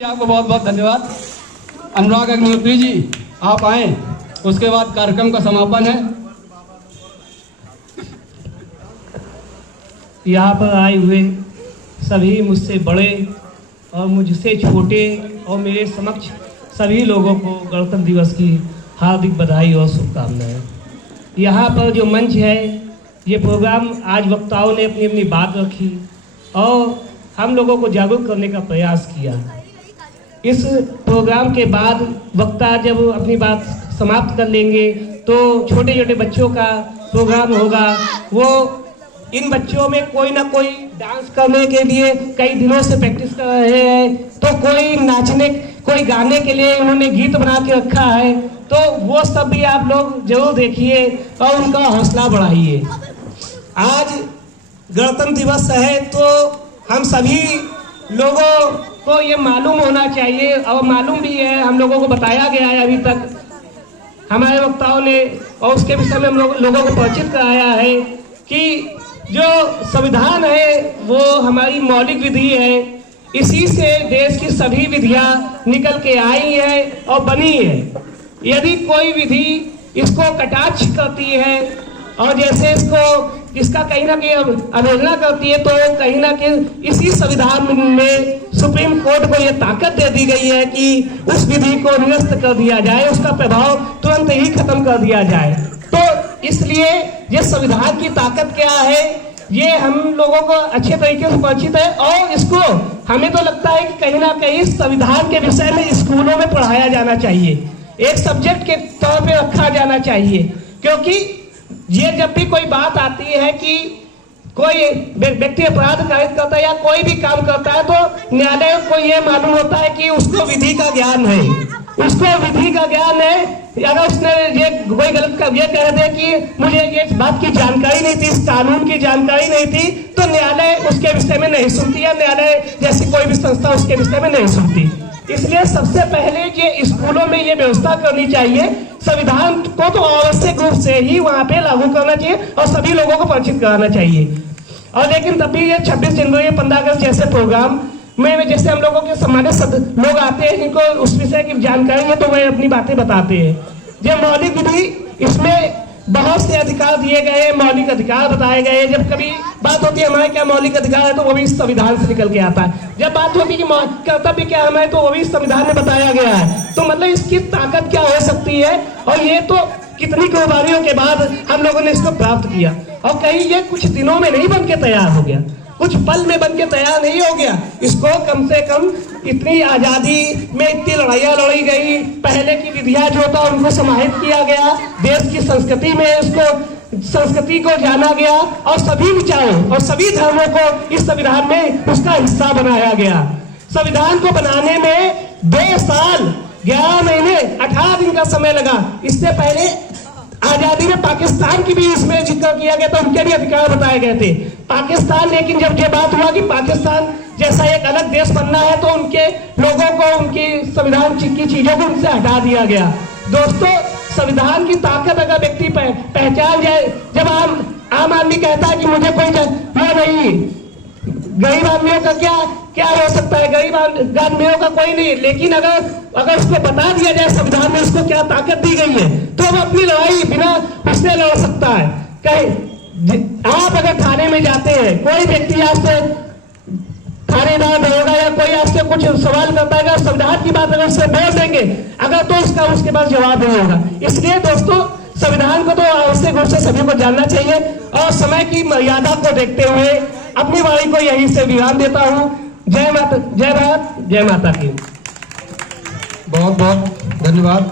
आपको बहुत बहुत धन्यवाद। अनुराग अग्निहोत्री जी आप आए, उसके बाद कार्यक्रम का समापन है। यहाँ पर आए हुए सभी मुझसे बड़े और मुझसे छोटे और मेरे समक्ष सभी लोगों को गणतंत्र दिवस की हार्दिक बधाई और शुभकामनाएं। यहाँ पर जो मंच है, ये प्रोग्राम आज वक्ताओं ने अपनी अपनी बात रखी और हम लोगों को जागरूक करने का प्रयास किया। इस प्रोग्राम के बाद वक्ता जब अपनी बात समाप्त कर लेंगे तो छोटे छोटे बच्चों का प्रोग्राम होगा। वो इन बच्चों में कोई ना कोई डांस करने के लिए कई दिनों से प्रैक्टिस कर रहे हैं, तो कोई नाचने, कोई गाने के लिए उन्होंने गीत बना के रखा है, तो वो सब भी आप लोग जरूर देखिए और उनका हौसला बढ़ाइए। आज गणतंत्र दिवस है तो हम सभी लोगों को ये मालूम होना चाहिए और मालूम भी है, हम लोगों को बताया गया है अभी तक हमारे वक्ताओं ने, और उसके विषय में हम लोगों को परिचित कराया है कि जो संविधान है वो हमारी मौलिक विधि है। इसी से देश की सभी विधियां निकल के आई है और बनी है। यदि कोई विधि इसको कटाक्ष करती है और जैसे इसका कहीं ना कहीं अवहेलना करती है, तो कहीं ना कहीं इसी संविधान में सुप्रीम कोर्ट को यह ताकत दे दी गई है कि उस विधि को निरस्त कर दिया जाए, उसका प्रभाव तुरंत ही खत्म कर दिया जाए। तो इसलिए ये संविधान की ताकत क्या है ये हम लोगों को अच्छे तरीके से परिचित है, और इसको हमें तो लगता है कि कहीं ना कहीं संविधान के विषय में स्कूलों में पढ़ाया जाना चाहिए, एक सब्जेक्ट के तौर पर रखा जाना चाहिए। क्योंकि ये जब भी कोई बात आती है कि कोई व्यक्ति अपराध कारित करता है या कोई भी काम करता है, तो न्यायालय को ये मालूम होता है कि उसको विधि का ज्ञान है, उसको विधि का ज्ञान है। अगर उसने ये कोई गलत ये कह दे कि मुझे ये बात की जानकारी नहीं थी, इस कानून की जानकारी नहीं थी, तो न्यायालय उसके विषय में नहीं सुनती है, न्यायालय जैसी कोई भी संस्था उसके विषय में नहीं सुनती। इसलिए सबसे पहले ये स्कूलों में ये व्यवस्था करनी चाहिए, संविधान को तो आवश्यक रूप से ही वहां पे लागू करना चाहिए और सभी लोगों को परिचित कराना चाहिए। और लेकिन तब भी ये 26 जनवरी 15 अगस्त जैसे प्रोग्राम में जैसे हम लोगों के सम्मानित लोग आते हैं जिनको उस विषय की जानकारी है, तो वह अपनी बातें बताते हैं। ये मौलिक विधि, इसमें बहुत से अधिकार दिए गए हैं, मौलिक अधिकार बताए गए हैं। जब कभी बात होती है हमारे क्या मौलिक अधिकार है, तो वो भी संविधान से निकल के आता है। जब बात होती है कि कर्तव्य क्या हमारे, तो वो भी संविधान में बताया गया है। तो मतलब इसकी ताकत क्या हो सकती है, और ये तो कितनी कुर्बानियों के बाद हम लोगों ने इसको प्राप्त किया। और कहीं ये कुछ दिनों में नहीं बन के तैयार हो गया, कुछ पल में बन के तैयार नहीं हो गया। इसको कम से कम इतनी आजादी में इतनी लड़ाइयाँ लड़ी गई, पहले की विधियां जो था उनको समाहित किया गया, देश की संस्कृति में उसको संस्कृति को जाना गया, और सभी विचारों और सभी धर्मों को इस संविधान में उसका हिस्सा बनाया गया। संविधान को बनाने में 2 साल 11 महीने 18 दिन का समय लगा। इससे पहले आजादी में पाकिस्तान की भी इसमें जिक्र किया गया था, उनके भी अधिकार बताए गए थे। पाकिस्तान, लेकिन जब ये बात हुआ कि पाकिस्तान जैसा एक अलग देश बनना है, तो उनके लोगों को उनकी संविधान की चीजों को उनसे हटा दिया गया। दोस्तों, संविधान की ताकत अगर व्यक्ति पहचान जाए, जब आम आदमी कहता है कि मुझे कोई नहीं, गरीब आदमियों का क्या हो सकता है, गरीब आदमियों का कोई नहीं, लेकिन अगर उसको बता दिया जाए संविधान में उसको क्या ताकत दी गई है, तो वो अपनी लड़ाई बिना उससे लड़ सकता है। कहीं आप अगर थाने में जाते हैं, कोई व्यक्ति आपसे थानेदार दरोगा या कोई आपसे कुछ सवाल करता है, अगर संविधान की बात अगर उससे बोल देंगे अगर, तो उसका उसके पास जवाब नहीं होगा। इसलिए दोस्तों, संविधान को तो आवश्यक रूप से सभी को जानना चाहिए, और समय की मर्यादा को देखते हुए अपनी वाणी को यहीं से विराम देता हूँ। जय माता, जय भारत, जय माता की। बहुत बहुत धन्यवाद।